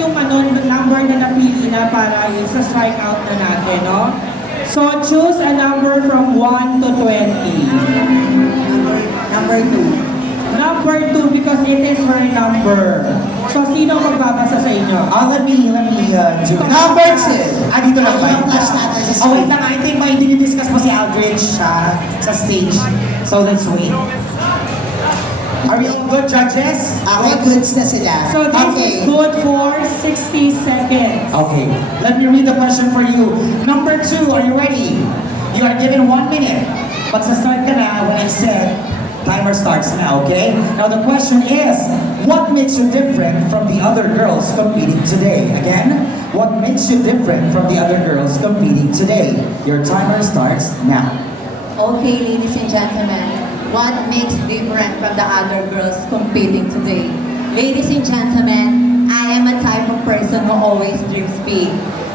yung number na napili na para sa strikeout na natin, no? So, choose a number from 1 to 20. Number 2. Number 2 because it is her number. So, sino magbabasa sa inyo? Let me do. Number 2. Dito lang ba? Flash natin sa screen. Wait lang, I think may dinidiscuss pa si Aldrich sa stage. So, let's wait. Are we all good, judges? Okay, goods na sila. So, this is good for 60 seconds. Okay, let me read the question for you. Number 2, are you ready? You are given 1 minute. But sa start ka na, when I said, timer starts now, okay? Now the question is, what makes you different from the other girls competing today? Again, what makes you different from the other girls competing today? Your timer starts now. Okay, ladies and gentlemen, what makes different from the other girls competing today? Ladies and gentlemen, I am a type of person who always dreams big.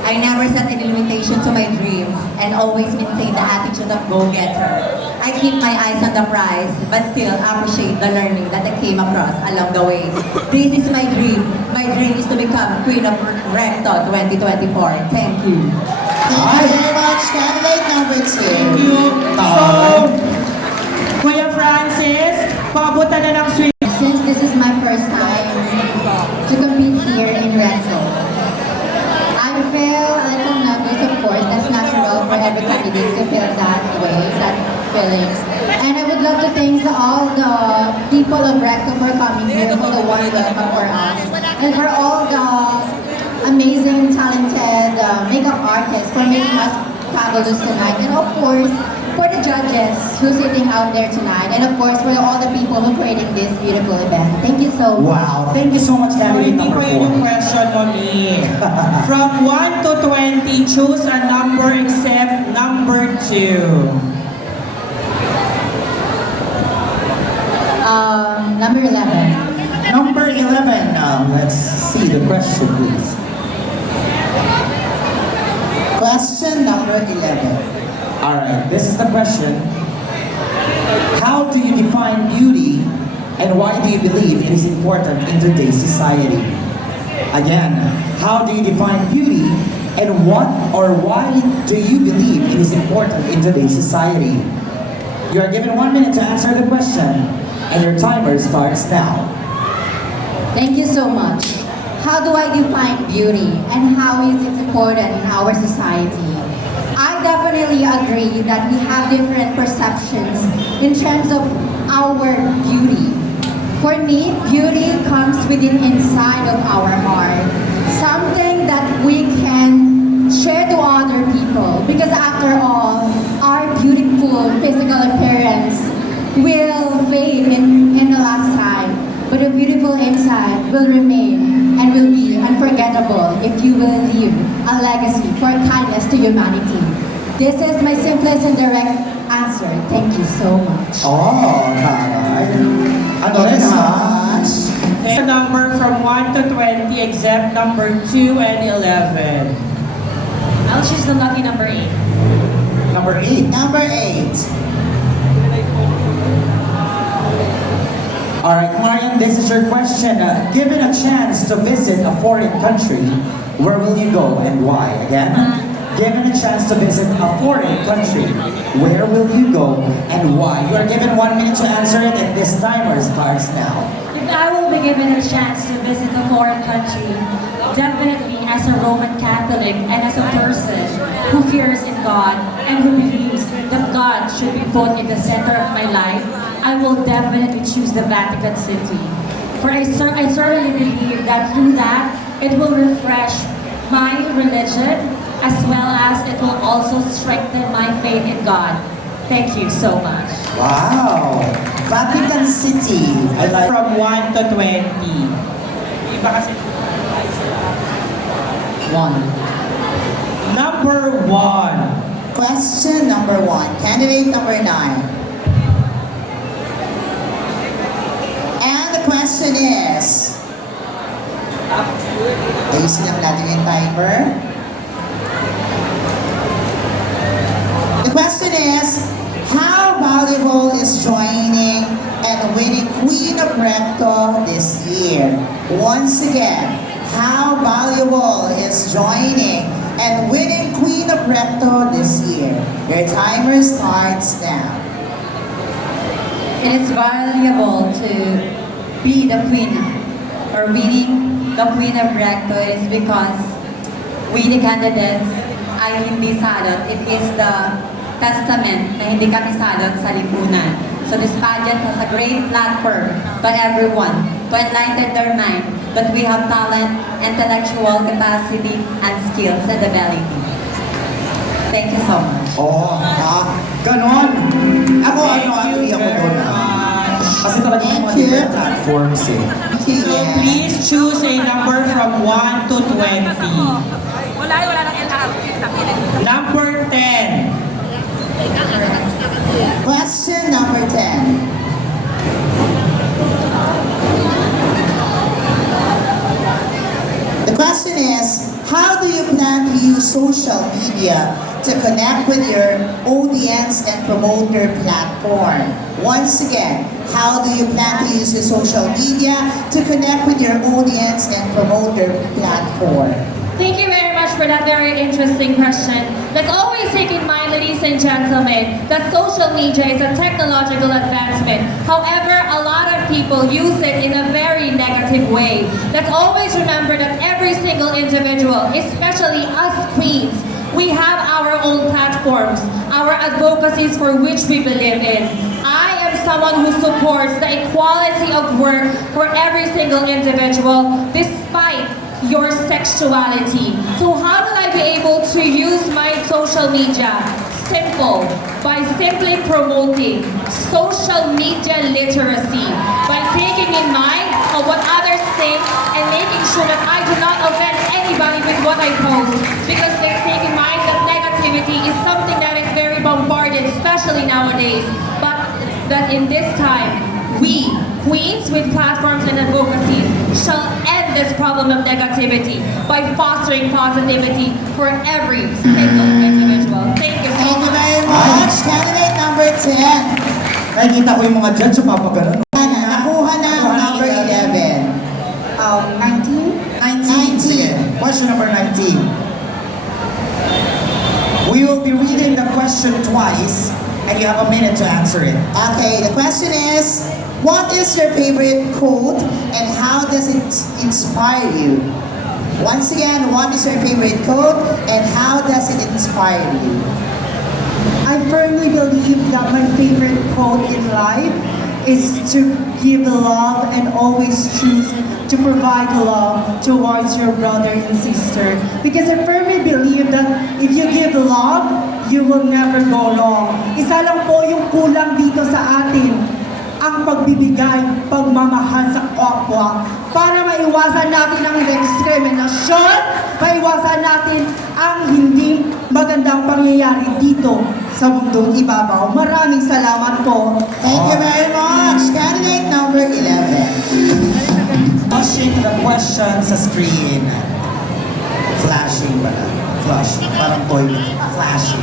I never set any limitation to my dreams and always maintain the attitude of go-getter. I keep my eyes on the prize, but still appreciate the learning that I came across along the way. This is my dream. My dream is to become Queen of Recto 2024. Thank you. Thank you very much, candidate number 2. Thank you. So, Kuya Francis, paabutan na ng swing. Since this is my first time to compete here in Recto, I feel a little nervous, of course. That's natural for every candidate to feel that way, that feelings. And I would love to thank all the people of Recto for coming here, for the warm welcome for us, and for all the amazing, talented makeup artists for making us fabulous tonight. And of course, for the judges who's sitting out there tonight, and of course for all the people who created this beautiful event. Thank you so much. Wow, thank you so much, So, candidate hindi number pa yun yung 4. question, Mami. From 1 to 20, choose a number except number 2. Number 11. Number 11, let's see the question, please. Question number 11. Alright, this is the question. How do you define beauty and why do you believe it is important in today's society? Again, how do you define beauty and what or why do you believe it is important in today's society? You are given 1 minute to answer the question and your timer starts now. Thank you so much. How do I define beauty and how is it important in our society? I definitely agree that we have different perceptions in terms of our beauty. For me, beauty comes within inside of our heart. Something that we can share to other people. Because after all, our beautiful physical appearance will fade in the last time. But a beautiful inside will remain and will be unforgettable if you will leave a legacy for kindness to humanity. This is my simplest and direct answer. Thank you so much. Oh, taray. Ano rin ha? A number from 1 to 20 except number 2 and 11. I'll choose the lucky number 8. Number 8. Number 8. Alright, Marian, this is your question. Given a chance to visit a foreign country, where will you go and why? Again, given a chance to visit a foreign country, where will you go and why? You are given 1 minute to answer it and this timer starts now. If I will be given a chance to visit a foreign country, definitely as a Roman Catholic and as a person who fears in God and who believes that God should be put in the center of my life, I will definitely choose the Vatican City. For I certainly believe that through that, it will refresh my religion as well as it will also strengthen my faith in God. Thank you so much. Wow! Vatican City. I like. From 1 to 20. Iba kasi. 1. Number 1. Question number 1. Candidate number 9. And the question is, ayusin lang natin yung timer. The question is, how valuable is joining and winning Queen of Recto this year? Once again, how valuable is joining and winning Queen of Recto this year? Your timer starts now. It is valuable to be the queen or winning the Queen of Recto is because we the candidates ay hindi salot. It is the testament na hindi kami salot sa lipunan. So this pageant has a great platform for everyone to enlighten their mind that we have talent, intellectual capacity, and skills and ability. Thank you so much. Oh, ganon. Ako, agree ako doon. Kasi talaga yung mga Thank you. different platforms eh. So please choose a number from 1 to 20. Wala nang LR. Number 10. Question number 10. The question is, how do you plan to use social media to connect with your audience and promote your platform? Once again, how do you plan to use your social media to connect with your audience and promote your platform? Thank you very much for that very interesting question. Let's always take in mind, ladies and gentlemen, that social media is a technological advancement. However, a lot of people use it in a very negative way. Let's always remember that every single individual, especially us queens, we have our own platforms, our advocacies for which we believe in. I am someone who supports the equality of work for every single individual, despite your sexuality. So how will I be able to use my social media? Simple. By simply promoting social media literacy. By taking in mind of what others think and making sure that I do not offend anybody with what I post. Because they take in mind that negativity is something that is very bombarded, especially nowadays. But that in this time, we, queens with platforms and advocacies, shall end this problem of negativity by fostering positivity for every single individual. Thank you so Thank you much. very much. Candidate number 10. Nakikita ko yung mga judge sumapaganon. Nakuha na ang number 11. 19? 19. Sige. Question number 19. We will be reading the question twice and you have a minute to answer it. Okay, the question is, what is your favorite quote and how does it inspire you? Once again, what is your favorite quote and how does it inspire you? I firmly believe that my favorite quote in life is to give love and always choose to provide love towards your brother and sister. Because I firmly believe that if you give love, you will never go wrong. Isa lang po yung kulang dito sa atin, ang pagbibigay, pagmamahal sa kapwa para maiwasan natin ang diskriminasyon, maiwasan natin ang hindi magandang pangyayari dito sa mundong ibabaw. Maraming salamat po. Thank you very much. Candidate number 11. Flashing the question sa screen. Flashing pala. Flash. Parang toy. Flashing.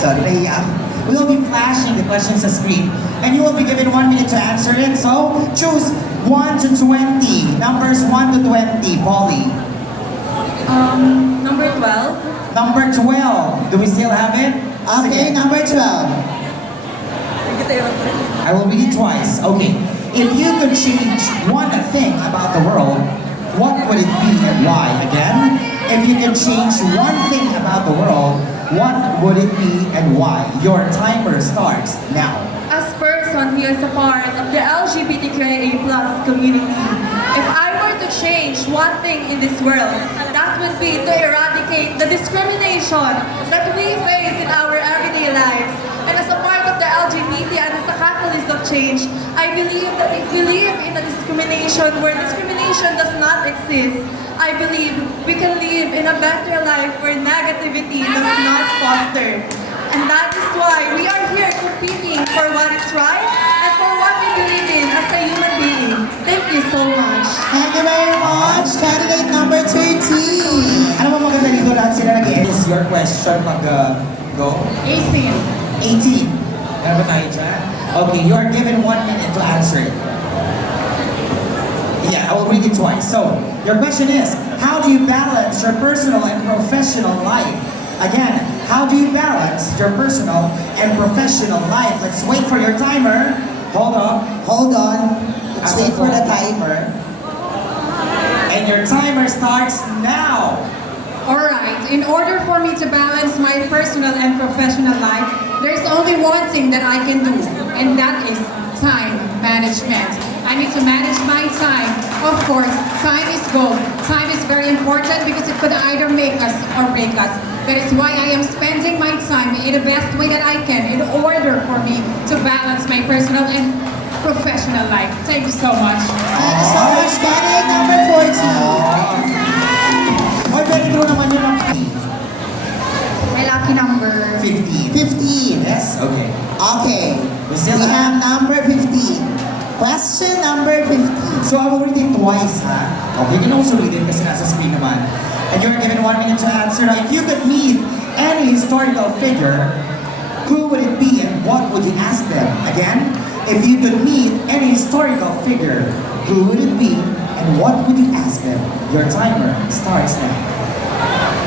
Sorry, naiyak. We will be flashing the questions sa screen and you will be given 1 minute to answer it. So, choose 1 to 20. Numbers 1 to 20. Polly. Number 12. Number 12. Do we still have it? Okay, Sige. number 12. I will read it twice. Okay. If you could change one thing about the world, what would it be and why? Again, if you could change one thing about the world, what would it be and why? Your timer starts now. As person who is a part of the LGBTQIA+ community, if I were to change one thing in this world, that would be to eradicate the discrimination that we face in our everyday lives. And as a part of the LGBT and as a catalyst of change, I believe that if we live in a discrimination where discrimination does not exist, I believe we can live in a better life where negativity does not foster. And that is why we are here competing for what is right and for what we believe in as a human being. Thank you so much. Thank you very much. Candidate number 13. Ano ba maganda dito lahat sila nag-is your question go? 18. 18. Ano ba tayo dyan? Okay, you are given 1 minute to answer it. Yeah, I will read it twice. So, your question is, how do you balance your personal and professional life? Again, how do you balance your personal and professional life? Let's wait for your timer. Hold up. Hold on. Let's As a wait for the clock. timer. And your timer starts now. Alright, in order for me to balance my personal and professional life, there's only one thing that I can do, and that is time management. I need to manage my time. Of course, time is gold. Time is very important because it could either make us or break us. That is why I am spending my time in the best way that I can in order for me to balance my personal and professional life. Thank you so much. Thank you so much, candidate number 14. Oy, very true naman yun ang My lucky number. 15. 15. Yes? Okay. Okay. We still We have- have number 15. Question number 15. So I will read it twice, ha? Okay, you can also read it kasi nasa screen naman. And you're given 1 minute to answer. Now, if you could meet any historical figure, who would it be and what would you ask them? Again, if you could meet any historical figure, who would it be and what would you ask them? Your timer starts now.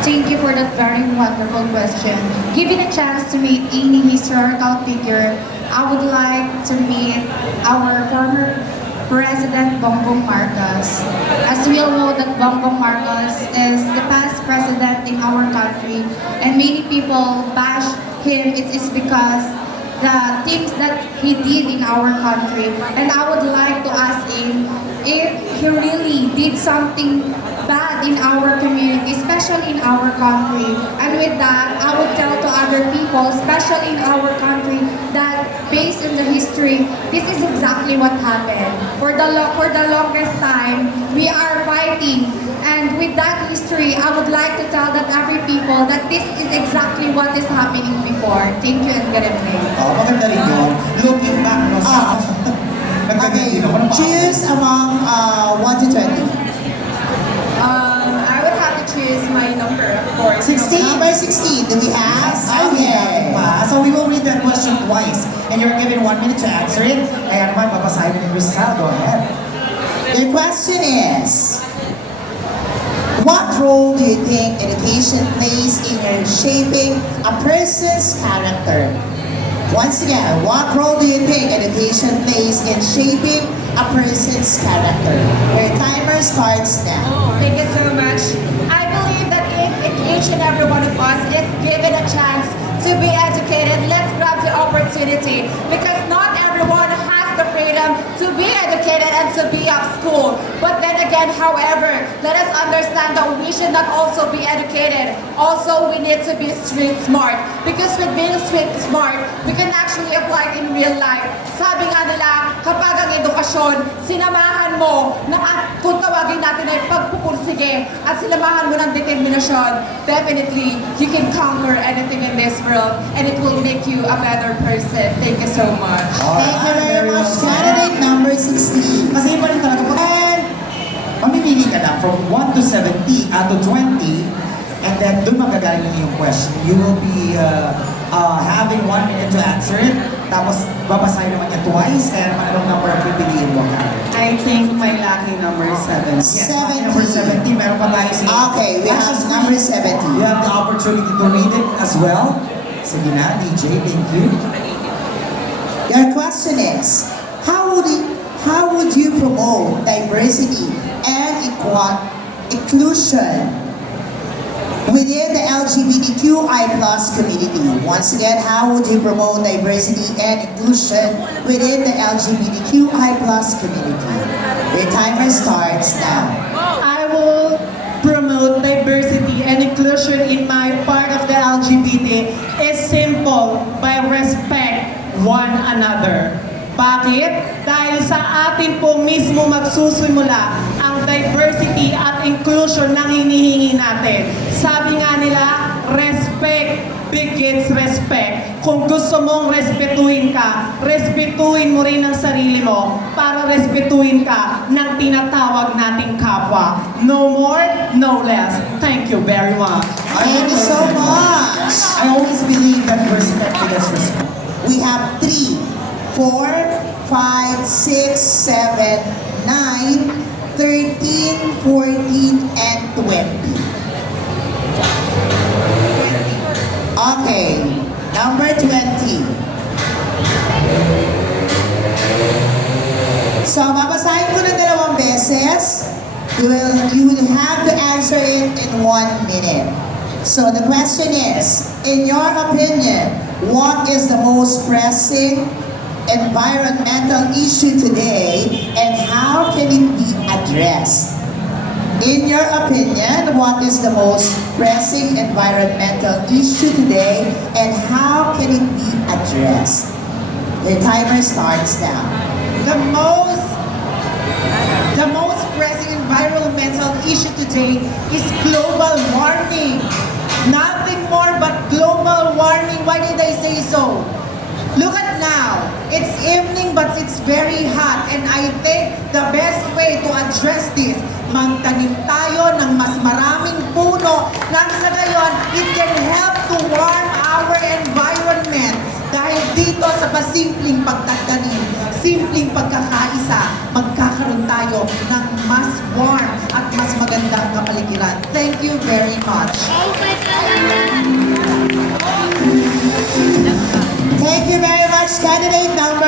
Thank you for that very wonderful question. Given a chance to meet any historical figure, I would like to meet our former President Bongbong Marcos. As we all know that Bongbong Marcos is the past president in our country, and many people bash him. It is because the things that he did in our country, and I would like to ask him if he really did something bad in our community, especially in our country. And with that, I would tell to other people, especially in our country, that based on the history, this is exactly what happened. For the longest time, we are fighting. And with that history, I would like to tell that every people that this is exactly what is happening before. Thank you and good evening. Oh, maganda rin yun. Looking back, no, sa... Maganda Okay. din ako. Choose among 1 to 20. I would have to choose my number, of course. 16. Number 16. Do we have? Yes, okay. So we will read that question twice, and you're given 1 minute to answer it. Kaya naman, papasahin ni Crystal. Go ahead. Your question is, what role do you think education plays in your shaping a person's character? Once again, what role do you think education plays in shaping a person's character? Your timer starts now. Thank you so much. I believe that if each and every one of us is given a chance to be educated, let's grab the opportunity because not everyone has the freedom to be educated and to be at school. But then again, however, let us understand that we should not also be educated. Also, we need to be street smart because with being street smart, we can actually apply it in real life. Sabi nga nila, kapag ang edukasyon, sinamahan mo ng kung tawagin natin ay pagpupursige at sinamahan mo ng determinasyon, definitely you can conquer anything in this world and it will make you a better person. Thank you so much. Thank you very much, candidate number 16. Kasi iba rin talaga. And mamimili ka lang from 1 to 70 to 20, and then doon magagaling yung question. You will be having 1 minute to answer it. Tapos babasahin naman niya twice, kaya naman anong number ang pipiliin mo ka? I think my lucky number is 7. Yes, number 70, meron pa tayo sa... Okay, we have number 70. You have the opportunity to read it as well. Sige na, DJ, thank you. Your question is, how would you promote diversity and inclusion within the LGBTQI+ community? Once again, how would you promote diversity and inclusion within the LGBTQI+ community? Your timer starts now. I will promote diversity and inclusion in my part of the LGBT is simple, by respect one another. Bakit? Dahil sa atin po mismo magsusimula ang diversity at inclusion ng hinihingi natin. Sabi nga nila, respect begets respect. Kung gusto mong respetuhin ka, respetuhin mo rin ang sarili mo para respetuhin ka ng tinatawag nating kapwa. No more, no less. Thank you very much. Thank you so much. I always believe that respect begets respect. We have 3, 4, 5, 6, 7, 9, 13, 14, and 20. Okay, number 20. So, babasahin ko na 2 beses. You will have to answer it in 1 minute. So, the question is, in your opinion, what is the most pressing environmental issue today and how can it be addressed? In your opinion, what is the most pressing environmental issue today and how can it be addressed? The timer starts now. The most pressing environmental issue today is global warming. Nothing more but global warming. Why did I say so? Look at now. It's evening but it's very hot and I think the best way to address this, magtanim tayo ng mas maraming puno nang sa gayon, it can help to warm our environment. Dahil dito sa pasimpleng pagtatanim, simpleng pagkakaisa, magkakaroon tayo ng mas warm at mas magandang kapaligiran. Thank you very much. Thank you very much, candidate number